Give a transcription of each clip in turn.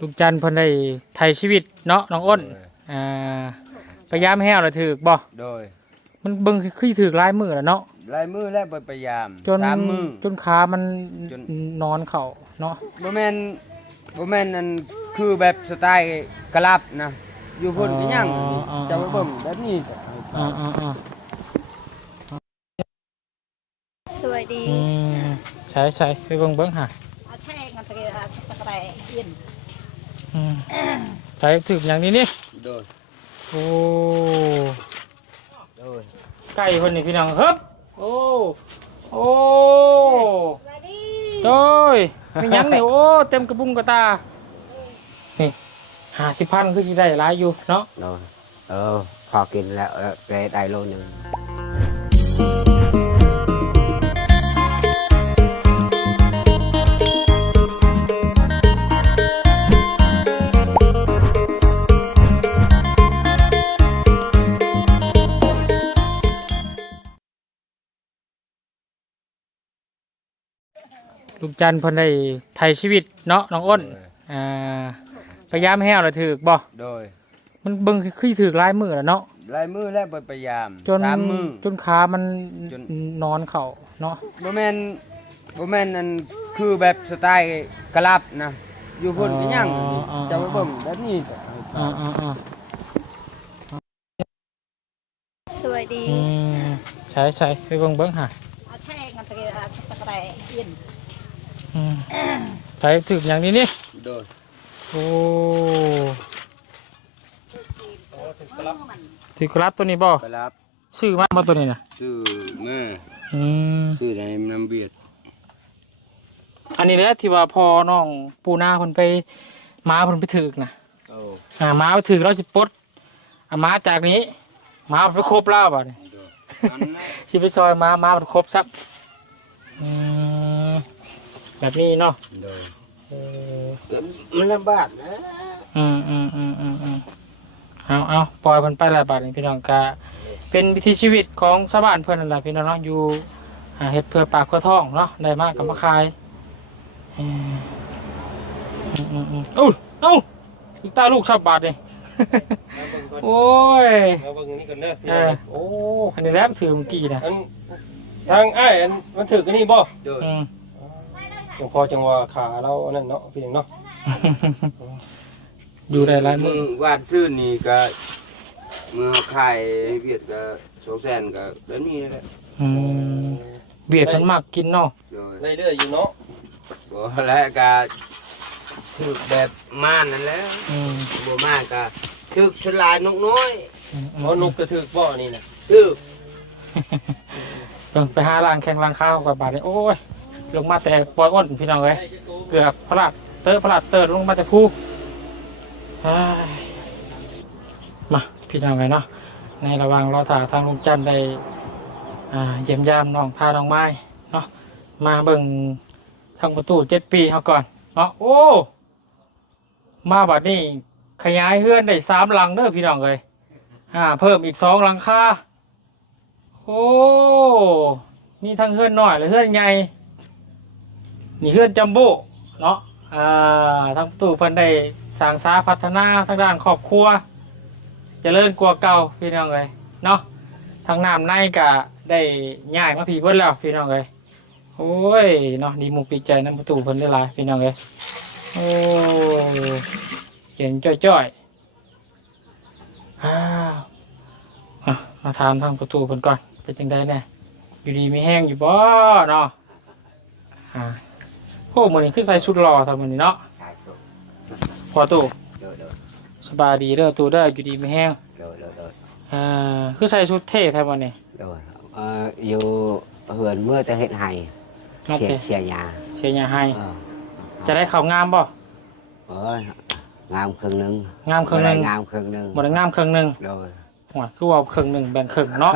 ลุงจันทร์เพิ่นได้ไถ่ชีวิตเนาะน้องอ้นอ่าพยายามแห้วแล้วถูกบ่โดยมันเบิ่งคือถูกหลายมื้อแล้วเนาะลายมือและพยายามจน3 มื้อจนขามันนอนเข้าเนาะบ่แม่นนั่นคือแบบสไตล์กะลับนะอยู่พุ่นก็ยังจะมาเบิ่งแบบนี้สวัสดีใช่ไปเบิ่งหาแช่งกันตะเกียบตะไคร้เย็นใช่ถึกอย่างนี้นี่โดยโอ้โดยไก่คนนี้พี่น้องครับโอ้โดยมีหยังนี่โอ้เต็มกระบุงกระตานี่50,000คือสิได้หลายอยู่เนาะโดยพอกินแล้วได้โลนึงลุงจันทร์เพิ่นได้ไถ่ชีวิตเนาะน้องอ้นพยายามแห้วแล้วถูกบ่โดยมันเบิ่งคือถูกหลายมื้อแล้วเนาะลายมือและพยายาม3 มื้อจนขามันนอนเข้าเนาะบ่แม่นนั่นคือแบบสไตล์กะลับนะอยู่พุ่นก็ยังจะมาเบิ่งแบบนี้สวัสดีใช่ไปเบิ่งหาแช่งกันตะเกียบตะไคร้เย็นใช่ถึกอย่างนี้นี่โดยโอ้ถือกรับตัวนี้บ่กะลับชื่อมาตัวนี้น่ะชื่อแม่ชื่อในน้ำเบียดอันนี้แหละที่ว่าพอน้องปูนาเพิ่นไปม้าเพิ่นไปถึกนะม้าไปถึกเราสิปลดม้าจากนี้ม้าไปครบแล้วบัดนี้สิไปซอยม้าไปครบซักแบบนี้เนาะมันลำบากนะเอาปล่อยเพิ่นไปหลายบาทนี่พี่น้องก็เป็นวิถีชีวิตของชาวบ้านเพิ่นนั่นแหละพี่น้องเนาะอยู่เฮ็ดเพื่อปากเพื่อท้องเนาะได้มากก็มาขายถึงตาลูก10 บาทนี่โอ้ยเอาเบิ่งนี่ก่อนเด้อโอ้อันนี้แหละถือเมื่อกี้นะทางอ้ายมันถือกันนี่บ่จังพอจังว่าขาเราอันนั้นเนาะพี่เนาะอยู่ได้หลายมื้อวาดซื่นนี่ก็เมื่อขายเวียดก็200,000ก็เดี๋ยวนี้แหละเวียดมันมากกินเนาะได้เรื่อยอยู่เนาะบ่แล้วก็ถึกแบบม่านนั่นแหละบ่มากก็ถึกฉลาดนกน้อยนกกระถึกบ่นี่น่ะถึกไปหาล้างแข้งล้างข้าวกับบาดนี่โอ้ยลงมาแต่ปล่อยอ้นพี่น้องเอ้ยเกือบพลาดเตอลงมาแต่ผู้มาพี่น้องเลยเนาะในระหว่างรอถ่าทางลุงจันได้เยี่ยมยามน้องท่าน้องไม้เนาะมาเบิ่งทางประตู7 ปีเขาก่อนเนาะโอ้มาบัดนี้ขยายเฮือนได้3 หลังเด้อพี่น้องเลยเพิ่มอีก2 หลังคาโอ้นี่ทั้งเฮือนน้อยและเฮือนใหญ่นี่เฮือนจัมโบ้เนาะทางประตูเพิ่นได้สร้างสาพัฒนาทางด้านครอบครัวเจริญกว่าเก่าพี่น้องเลยเนาะทางน้ำในก็ได้ย้ายมาผีเบิดแล้วพี่น้องเลยโอ้ยเนาะดีมุกดีใจน้ำประตูเพิ่นได้หลายพี่น้องเลยโอ้เห็นจ้อยมาถามทางประตูเพิ่นก่อนเป็นจังได๋แน่อยู่ดีมีแห้งอยู่บ่เนาะโอ้มื้อนี้คือใส่ชุดรอทำมื้อนี้เนาะพอตู้สบายดีเด้อตู้เด้ออยู่ดีมีแห้งคือใส่ชุดเท่แท้มื้อนี้อยู่เหือนเมื่อจะเฮ็ดให้เสียหญ้าให้จะได้เข้างามบ่งามครึ่งนึงงามครึ่งนึงบ่ได้งามครึ่งนึงคือว่าครึ่งนึงแบ่งครึ่งเนาะ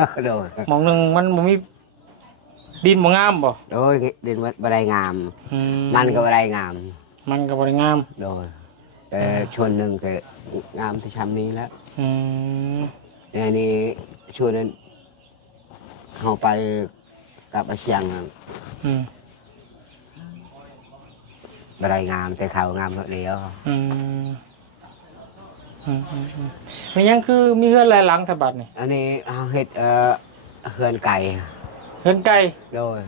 มองนึงมันบ่มีดินบ่งามบ่โดยดินบ่ได้งามมันก็บ่ได้งามโดยแต่ชวนนึงก็งามที่ชั้นนี้แล้วนี่ชวนนั้นเฮาไปกับอาเชียง บ่ได้งามแต่เขางามเดียว อืมมียังคือมีเฮือนหลายหลังทบัดนี่ อันนี้เอาเฮ็ดเฮือนไก่ เฮือนไก่ โดย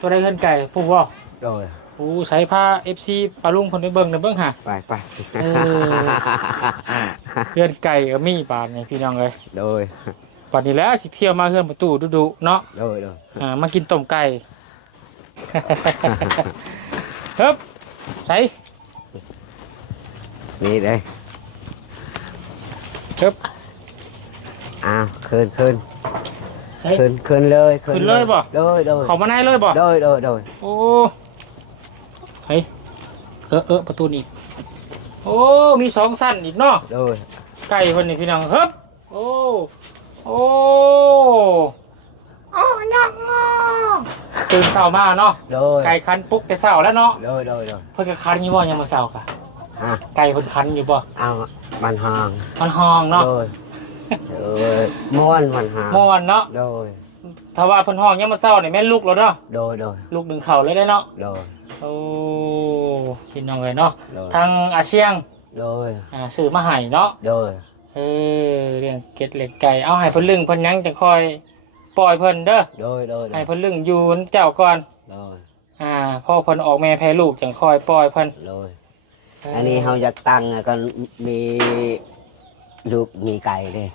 ตัวใดเฮือนไก่ผู้บ่ โดย โอ้ใช้ผ้า FC ปลาลุงเพิ่นไปเบิ่งน่ะเบิ่งหา ไป เอเฮือนไก่ก็มีบาดนี่พี่น้องเอ้ย โดย บัดนี้แล้วสิเที่ยวมาเฮือนประตูดุๆเนาะ โดย มากินต้มไก่ เฮ้บใส่ นี่เลย เฮ้บ อ้าวคืน ใส่ คืนเลย ขึ้นเลยบ่ โดย เข้ามาในเลยบ่ โดย โอ้เฮ้ยประตูนี่โอ้มีสองสั้นอีกเนาะ โดย ไก่คนนี้พี่น้องเฮ้บโอ้อ้าวยักมากตื่นเช้ามาเนาะ โดย ไก่คันปุ๊กแต่เช้าแล้วเนาะ โดย เพิ่นก็คันอยู่บ่ยังมื้อเช้าค่ะ ฮะ ไก่เพิ่นคันอยู่บ่ เอามันหาง มันห้องเนาะ โดยม้วนมันหาง ม่วนเนาะ โดย ถ้าว่าเพิ่นห้องยังมื้อเช้านี่แม่นลูกแล้วเนาะ โดย ลูกดึงเข่าเลยได้เนาะ โดย โอ้พี่น้องเอ้ยเนาะ โดย ทางอาเซียง โดย ซื้อมาให้เนาะ โดย เรื่องเก็ดเหล็กไก่เอาให้เพิ่นลึงเพิ่นยังจะคอยปล่อยเพิ่นเด้อ โดย ให้เพิ่นลึงอยู่เจ้าก่อน โดย พอเพิ่นออกแม่แพ้ลูกจังคอยปล่อยเพิ่น โดยอันนี้เขาจะตั้งก็มีลูกมีไก่เลย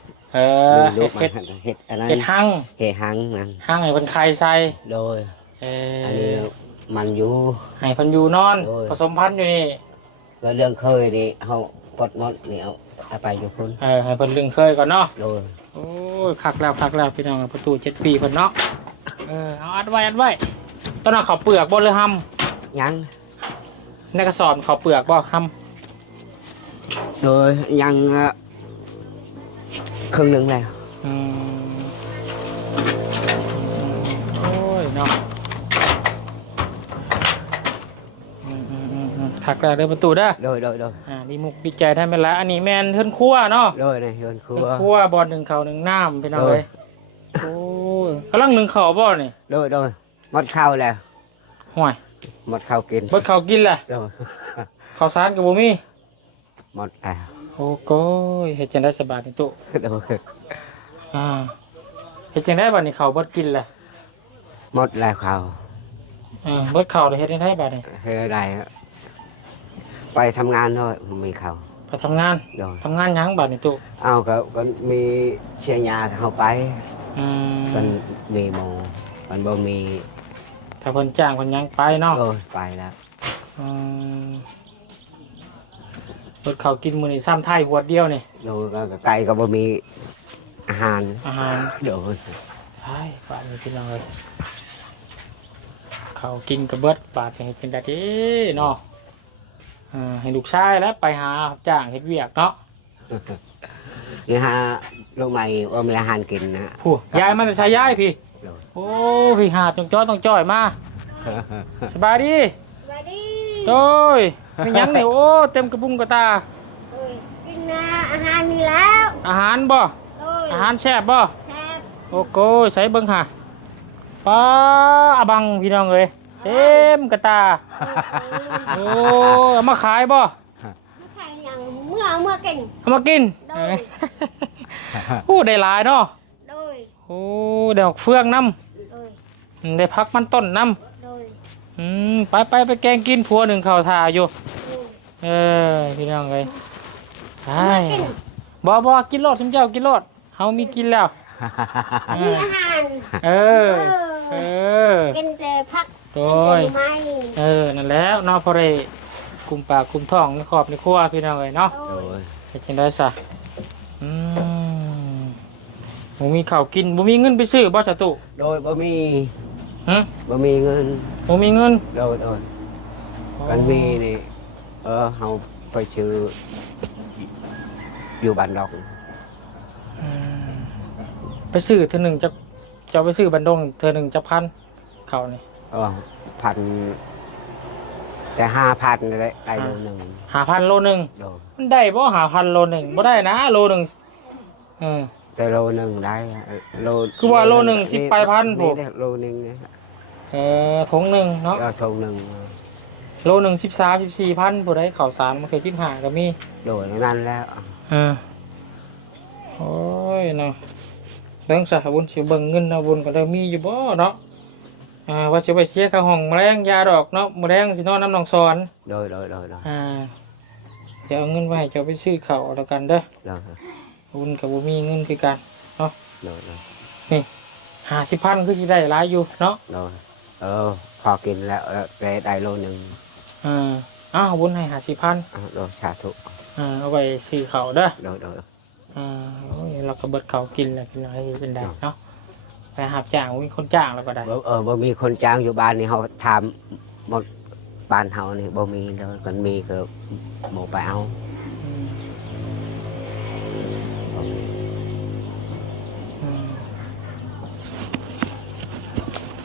มีลูกมัน เห็ดอันนั้น เฮ็ดหั่ง เห็ดหังนั่น หั่งให้เพิ่นไข่ใส่ โดย เอ อันนี้มันอยู่ ให้เพิ่นอยู่นอน โอ้ย ผสมพันธุ์อยู่นี่ แล้วเรื่องเคยนี่เขาปลดหมดนี่เอาไปอยู่พุ่น ให้เพิ่นลึงเคยก่อนเนาะ โดย โอ้ยคักแล้วพี่น้องประตู7 ปีเพิ่นเนาะเอาอัดไว้ตอนนั้นเขาวเปลือกบ่เลยหำ ยัง ในกระสอบเขาวเปลือกบ่หำ โดยยังครึ่งหนึ่งแล้ว โอ้ยเนาะถักแล้วเดินประตูได้ โดย ดีมุกดีใจได้ไหมล่ะอันนี้แมนเฮือนครัวเนาะ โดยในเฮือนครั เฮื ว อนครัวบอลหนึ่งเข่าหนึ่งน้ำไปหน่อยโอ้ยกำลังหนึ่งเข่าบ่นี่ โดยหมดข้าวแล้ว ห่วย หมดข้าวกิน เบิดเข่ากินแหละ โดย ข้าวสารกับบุมี่ หมดแล้ว โอ้โกยเฮ็ดจังได้สบายในตู้ โดย เฮ็ดจังได้บัดนี้เข่าเบิดกินแหละ หมดแล้วข้าว เบิดเข่าเลยเฮ็ดจังได้บัดนี้ เฮ้ยได้ไปทำงานด้วยมีข้าว ไปทำงาน โดย ทำงานหยังบัดนี้ตู้ เอาก็มีเชียร์ยาเข้าไป มันมีโมมันบ่มี ถ้าเพิ่นจ้างเพิ่นหยังไปเนาะ โอ้ยไปแล้ว รถเขากินมื้อนี้ซ้ำไทยหัวดเดียวนี่ โดยก็ไก่ก็บ่มีอาหาร อาหาร โดย ใช่บาทนี้พี่น้องเลยเขากินกระเบิดบาทให้เป็นกะทิเนาะให้ลูกชายแล้วไปหารับจ้างเฮ็ดเวียกเนาะ นี่ฮะลูกใหม่ว่ามีอาหารกินนะ ผู้ยายมันจะใช้ยายพี่ โดย โอ้พี่หาบต้องจ้อยมาสบายดี สวัสดี โอ้ยเป็นหยังนี่โอ้เต็มกระบุงกระตา กินอาหารมีแล้ว อาหารบ่อาหารแซ่บบ่ แซ่บ โอ้โกยใส่เบิ่งหาป้าอาบังพี่น้องเอ้ยเต็มกระตาโอ้เอามาขายบ่ แข่งอย่างเมื่อกิน เอามากิน โดย โอ้ได้หลายเนาะ โดย โอ้ได้ออกเฟืองน้ โดย ำได้พักมันต้นน้ โดย ำไปแกงกินผัวหนึ่งเข่าทาอยู่พี่น้องเลยใช่บ่กินโลดทุกเจ้ากินโลดเฮามีกินแล้ว มีอาหาร เออ กินแต่ผัก โด กิน ย แต่ไม้ นั่นแล้วเนาะพอได้กุมปากกุมท้องในครอบในครัวพี่น้องเลยเนาะ โด โด ย ย เป็นจังได้ซะบ่มีข้าวกินบ่มีเงินไปซื้อบ่สตุ โดยบ่มี ฮะ บ่มีเงิน บ่มีเงิน โดยกันมีนี่เฮาไปชื่ออยู่บ้านดอก ไปซื้อเธอหนึ่งจะไปซื้อบันดงเธอหนึ่งจะพันเขานี่ พันแต่5,000ได้โลนึง 5,000 โลหนึ่ง โดย มันได้บ่5,000 โลหนึ่งบ่ได้นะโลหนึ่งแต่โลนึงได้โล คือว่าโลนึง10ไปพัน นี่โลนึงเนี่ย ถุงหนึ่งเนาะ ทงนึง โลหนึ่ง13-14 พันผู้ใดข้าวสารมันเคย15ก็มี โดยนั่นแล้ว โอ้ยเนาะเรื่องสาบุญสิเบิ่งเงินเอาบุญก็ได้มีอยู่บ่เนาะว่าสิไปเสียค่าห้องแมลงยาดอกเนาะแมลงสินอนน้ำหนองสอน โดยเดี๋ยวเอาเงินไว้ให้เจ้าไปซื้อข้าวแล้วกันเด้อ โดย บุญก็บ่มีเงินคือกันเนาะ โดย นี่50,000คือสิได้หลายอยู่เนาะ โดยพอกินแล้วได้โลนึง บุญให้50,000 โดยสาธุ เอาไว้ซื้อข้าวเด้อ โดย โอ้ยเราก็เบิดข้าวกินแล้วพี่น้อยเป็นได้เนาะไปหาจ้างมีคนจ้างแล้วก็ได้ บ่มีคนจ้างอยู่บ้านนี่เขาทำหมดบ้านเฮานี่บ่มีเลยกันมีก็บ่ไปเอา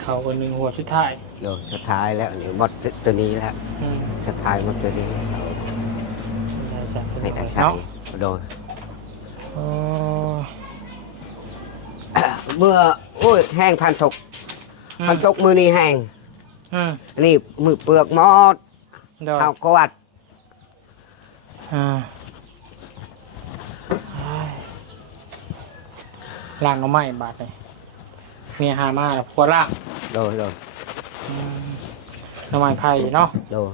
เขาคนหนึ่งหัวสุดท้าย โดยสุดท้ายแล้วนี่หมดตัวนี้แล้วสุดท้ายหมดตัวนี้ให้ได้ใช้โดยเมื่อแห้งพันตกมือนี้แห้งอันนี้มือเปลือกมอดเอากวาดล่างน้ำไม้บาดเลยเมียหามาแล้วพวกล่างโดยน้ำไม้ไผ่เนาะโดย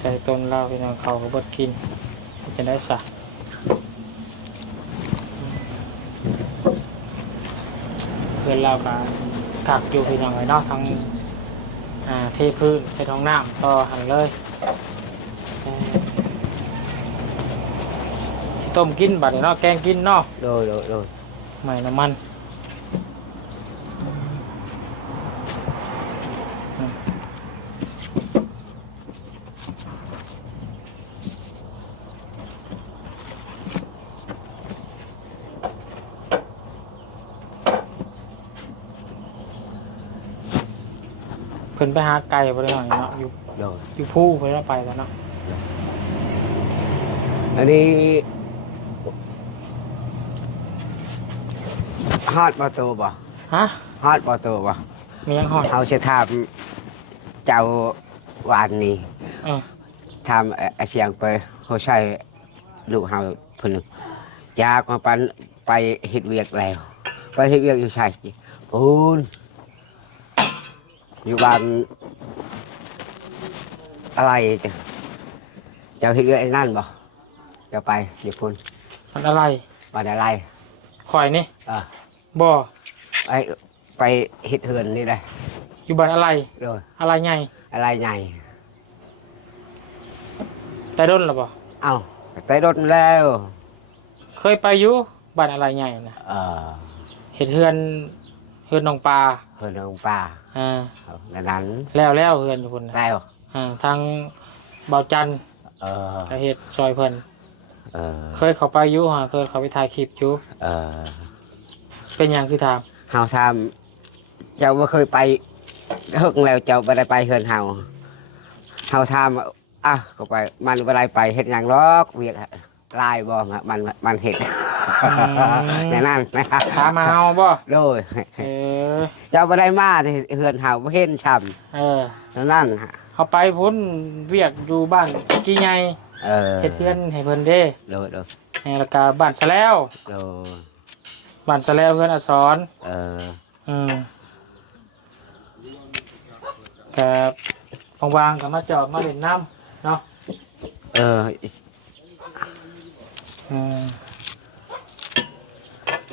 ใจต้นเราพี่น้องเขาก็บดกินจะได้สักเพื่อนเราก็กักอยู่พี่น้องไว้เนาะทั้งเทพื้นเทท้องน้ำต่อหันเลยต้มกินบัดเนาะแกงกินเนาะโดยไม่น้ำมันเพิ่นไปหาไก่ไปหน่อยเนาะอยู่ผู้เพิ่นไปแล้วเนาะอันนี้ฮอดประตูบ่ฮอดประตูบ่มียังฮอดเอาจะทำเจ้าวานนี้ทำเสียงไปเขาใช้ลูกเฮาเพิ่นจากมาปันไปเฮ็ดเวียกแล้วไปเฮ็ดเวียกอยู่ใช่พูนอยู่บ้านอะไรเจ้าเฮ็ดเวียกไอ้นั่นบ่จะไปอยู่พูนมันอะไรบ้านอะไรข่อยนี่บ่ไปเฮ็ดเฮือนนี่ได้อยู่บ้านอะไรเลยอะไรใหญ่อะไรใหญ่แต่ด้นหรอบ่เอ้าแต่ด้นแล้วเคยไปอยู่บ้านอะไรใหญ่นะเฮ็ดเฮือนน้องปลาเฮือนน้องปลานั้นแล้วเฮือนอยู่พุ่นแล้วทางเบาจันก็เฮ็ดซอยเพิ่นเคยเข้าไปอยู่เคยเข้าไปถ่ายคลิปอยู่เป็นหยังคือถามเฮาทำเจ้าบ่เคยไปหึงแล้วเจ้าบ่ได้ไปเฮือนเฮาทำก็ไปมันบ่ได้ไปเฮ็ดหยังหรอกเวียกลายบ่มันเฮ็ดแน่นั่นถามมาเฮาบ่โดยเจ้าบ่ได้มาที่เฮือนเฮาบ่เห็นช้ำนั่นเฮาไปพุ่นเวียกอยู่บ้านกี่ใหญ่เฮ็ดเฮือนให้เพิ่นเด้โดยแล้วก็บ้านสะแล้วบ้านสะแล้วเพื่อนอสรกับวางกับมาจอบมาเล่นน้ำเนาะ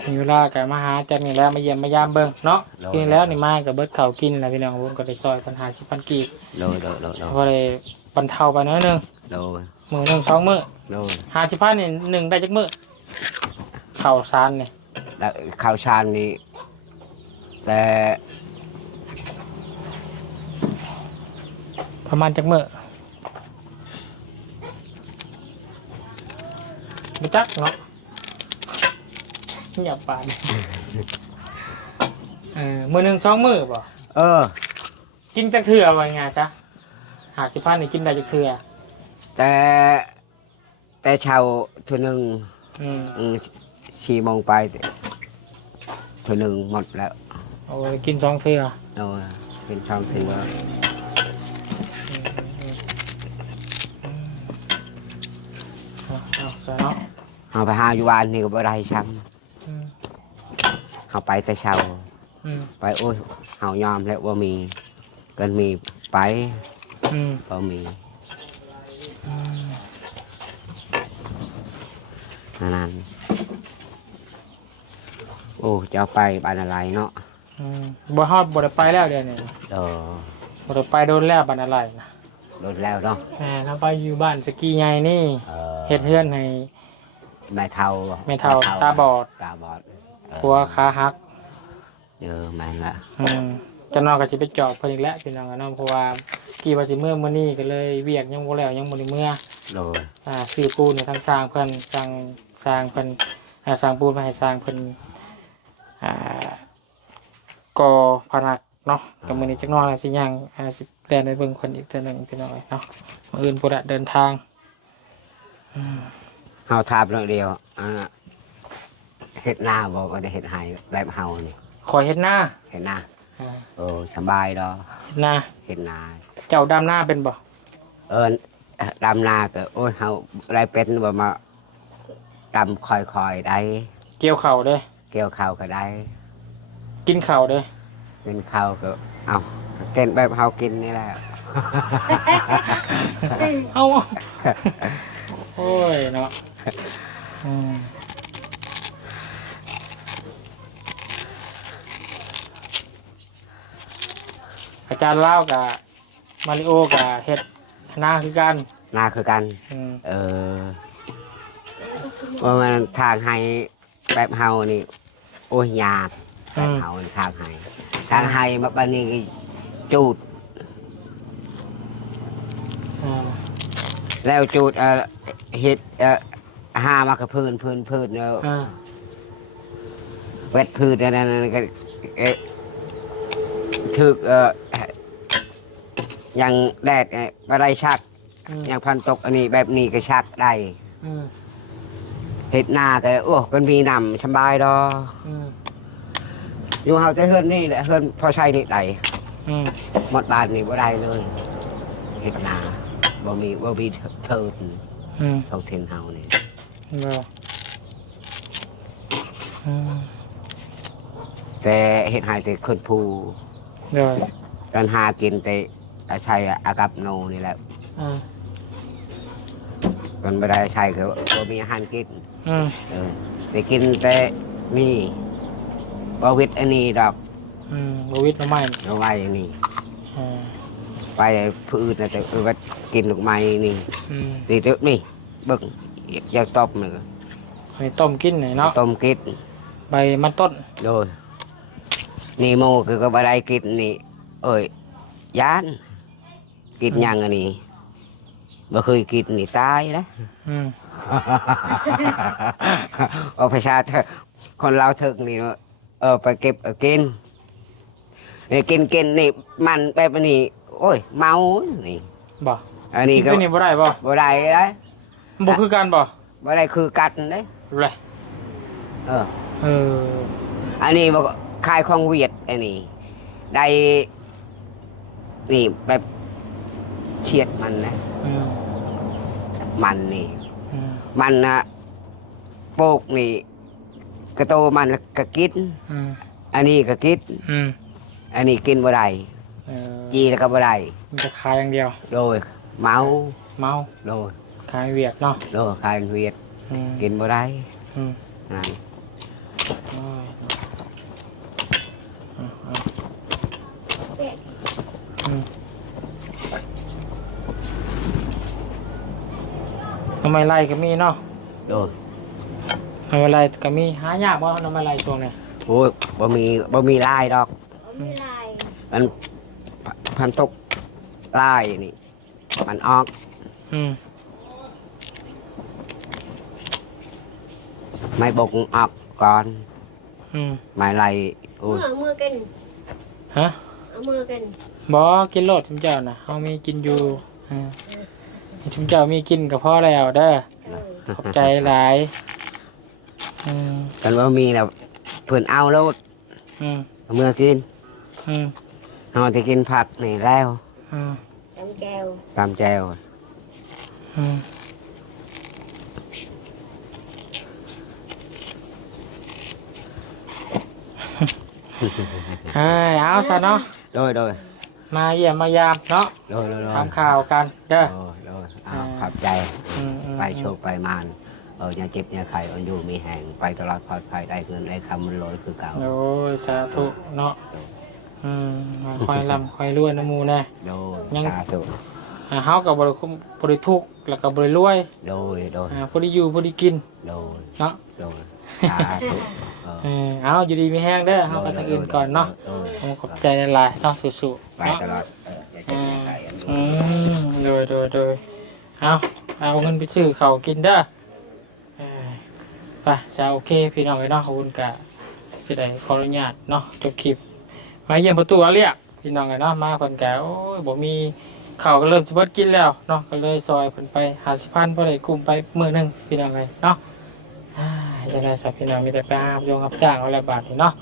มีเวลากับมาหาจะมีแล้วมาเยี่ยมมายามเบิ่งเนาะกินแล้วนี่มากับเบิดข้าวกินแล้วพี่น้องผมก็ได้ซอยปัญหา10,000 กีบก็เลยบรรเทาไปน้อยนึงมื้อนึง2 มื้อ50,000นี่1ได้จักมื้อข้าวสารนี่ข้าวชานนี่แต่ประมาณจักมื้อไม่จักเนาะอย่าปานมื้อนึง2 มื้อบ่กินจักเทื่อว่าไงจ๊ะ50,000นี่กินได้จักเทื่อแต่เช้ามื้อนึง4 โมงไปมื้อนึงหมดแล้ว เอาไว้กินสองเทื่อ โดยเป็นช่องถือว่า เอาใส่เนาะ เอาไปหาอยู่บ้านนี่ก็บ่ได้ช้ อืม ำเอาไปแต่เช้า อืม ไปโอ้ยเฮายอมแล้วว่ามีเกินมีไป อืม บ่มี อืม นั่นโอ้จะเอาไปบ้านอะไรเนาะ อืมบ่ฮอดบ่ได้ไปแล้วเดี๋ยวนี้ เออ บ่ได้ไปโดนแล้วบัดอะไรนะ โดนแล้วเนาะ ถ้าไปอยู่บ้านสกีใหญ่นี่ เออ เฮ็ดเฮือนให้ แม่เฒ่า แม่เฒ่าตาบอด ตาบอดเออ ผัวขาหัก แม่นละ จะนอนก็สิไปจอบเพิ่นอีกแล้วพี่น้องอะเนาะเพราะว่ากี่ว่าสิมื้อนี้ก็เลยเวียกยังบ่แล้วยังบ่ได้มื้อ โดย ซื้อปูนให้ทางสร้างเพิ่นสร้างเพิ่นสร้างปูนมาให้สร้างเพิ่นก่อผนักเนาะก็มื้อนี้จักหน่อยสิย่างสิแล่นไปเบิ่งเพิ่นอีกเทื่อหนึงพี่น้องเนาะมื้ออื่นพุ่นละเดินทาง เฮาทาบเรื่องเดียวเฮ็ดหน้าบ่ก็ได้เฮ็ดให้แบบเฮานี่ ขอเฮ็ดหน้า เฮ็ดหน้า อ่า โอ้สบายดอก เฮ็ดหน้า เฮ็ดหน้า เจ้าดำหน้าเป็นบ่ ดำนาก็โอ้ยเฮาได้เป็นบ่มาดำคอยๆได้ เกี่ยวเข่าเด้ เกี่ยวข้าวก็ได้ กินเข่าเด้ กินข้าวก็เอากินแบบเฮากินนี่แหละ เอาโอ้ยเนาะอืมอาจารย์เล่ากับมาริโอกับเฮ็ดหน้าคือกัน นาคือกัน อืม ว่ามันทางให้แบบเฮานี่โอ้ยยากแบบเฮานี่ทางให้มาบัดนี้ก็จูด อ่า แล้วจูดเฮ็ดหามากับพื้นเนาะ อ่า เวทพื้นนั่นก็ถึกอย่างแดดบ่ได้ชัก อืม อย่างพันตกอันนี้แบบนี้ก็ชักได้ อืม เฮ็ดหน้าก็โอ้กันมีนำสบายดอก อืม อยู่เฮาแต่เฮือนนี่แหละเฮือนพอใช้นี่ได้ อืม หมดบ้านนี่บ่ได้เลยเฮ็ดหน้าบ่มีเทิด อืม เท่าเทนเฮานี่ เนาะอืม แต่เฮ็ดให้แต่คนผู้ เดี๋ยว กันหากินแต่อาศัยอากับโนนี่แหละ อ่า กันบ่ได้ใช้ก็บ่มีอาหารกิน อืม แต่กินแต่นี่บ่วิตอันนี้ดอก บวิดมาใหม่ เอาไว้อย่างนี้ อ่า ไปผู้อื่นน่ะแต่ว่ากินลูกไม้นี่ อืม สิเด้อนี่เบิ่งอยากตบนี่ ไปต้มกินหน่อยเนาะ ต้มกิน ใบมันต้น โดยนี่โมคือก็บ่ได้กินนี่เอ้ยยานกินหยังอันนี้บ่เคยกินนี่ตายนะ อืม เอาประชาชนคนเราวถึกนี่เนอะไปเก็บกินนี่กินนี่มันแบบนี้ โอ้ยเมานี่ บ่ อันนี้ กิน ก็ ตัวนี้บ่ได้บ่ บ่ได้ได้ บ่คือกันบ่ บ่ได้คือกัดเด้ เลย เออ เออ อันนี้บ่คายของเวียดอันนี้ได้นี่แบบเฉียดมันนะ อืม มันนี่ อืม มันนะโปกนี่กระโตมันก็กิน อืม อันนี้ก็กิน อืม อันนี้กินบ่ได้ เออ จีแล้วก็บ่ได้ มันจะขายอย่างเดียว โดยเมา เมา โดย ขายเวียดเนาะ โดยคายเวียด อืม กินบ่ได้ อืม นั่น โอ้ยอืมทำไมไล่ก็มีเนาะ โดย ทำไมไล่ก็มีหายากบ่ทำไมไล่ช่วงนี้ โอ้ยบ่มีลายดอก มีลาย มันพันตกลายนี่ มันออก อืม ไม่บกออกก่อน อืม ไม่ไล่โอ้ย มือกิน ฮะ เอามือกิน บ่กินโลดชุมเจ้าน่ะเฮามีกินอยู่ให้ชุมเจ้ามีกินก็พอแล้วเด้อ ขอบใจหลาย อืม กันว่ามีแล้วเพิ่นเอาแล้ว อืม เมื่อกิน อืม เราจะกินผักนี่แล้ว อืม จำแก้ว ตามแจว อืมเฮ้ยเอาซะเนาะ โดย มาเยี่ยมมายามเนาะ โดย ทำข่าวกันเด้อ เอาขับใจ อืม ไปโชคไปมานอย่าเจ็บอย่าไข้อันอยู่มีแห่งไปตลอดปลอดภัยได้เงินได้คำมันลอยคือเก่า โอ้ยสาธุเนาะอืมคอยลำคอยรวยน้ำหมูแน่ โดย ยัง สาธุ เฮากับบริทุกข์แล้วก็บริรวย โดย พอได้อยู่พอได้กิน โดย เนาะ โดยสาธุ เอาอยู่ดีมีแห้งเด้อเฮาไปทางอื่นก่อนเนาะ โดย ผมขอบใจหลายๆเนาะสู้ๆ ไป เนาะ ตลอดอย่าเจ็บอย่าไข้อันอยู่ โดยเอาเงินไปซื้อข้าวกินเด้อไปจะโอเคพี่น้องเนาะขอบคุณกะสิได้ขออนุญาตเนาะจบคลิปมาเยี่ยมประตูอาเรียกพี่น้องเนาะมาคนแก่โอ้ยบ่มีข้าวก็เริ่มสิเบิดกินแล้วเนาะก็เลยซอยเพิ่นไป50,000บ่ได้กลุ่มไปมื้อนึงพี่น้องเนาะจะได้สับพี่น้องมีแต่ไปหาโยงรับจ้างเอาละบาทนี่เนาะ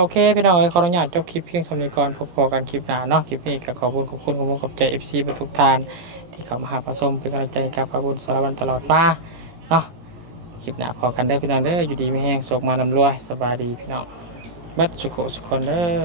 โอเคพี่น้องขออนุญาตจบคลิปเพียงสำนี้ก่อนพบกันคลิปหน้าเนาะคลิปนี้ก็ขอบคุณขอบใจ FC ทุกท่านที่เข้ามาหาผสมเป็นกำลังใจกับพระบุญสารวันตลอดมาเนาะคลิปหน้าพอกันได้พี่น้องเด้ออยู่ดีไม่แห้งโศกมานำรวยสบายดีพี่น้องบัดสุขสุขคนเด้อ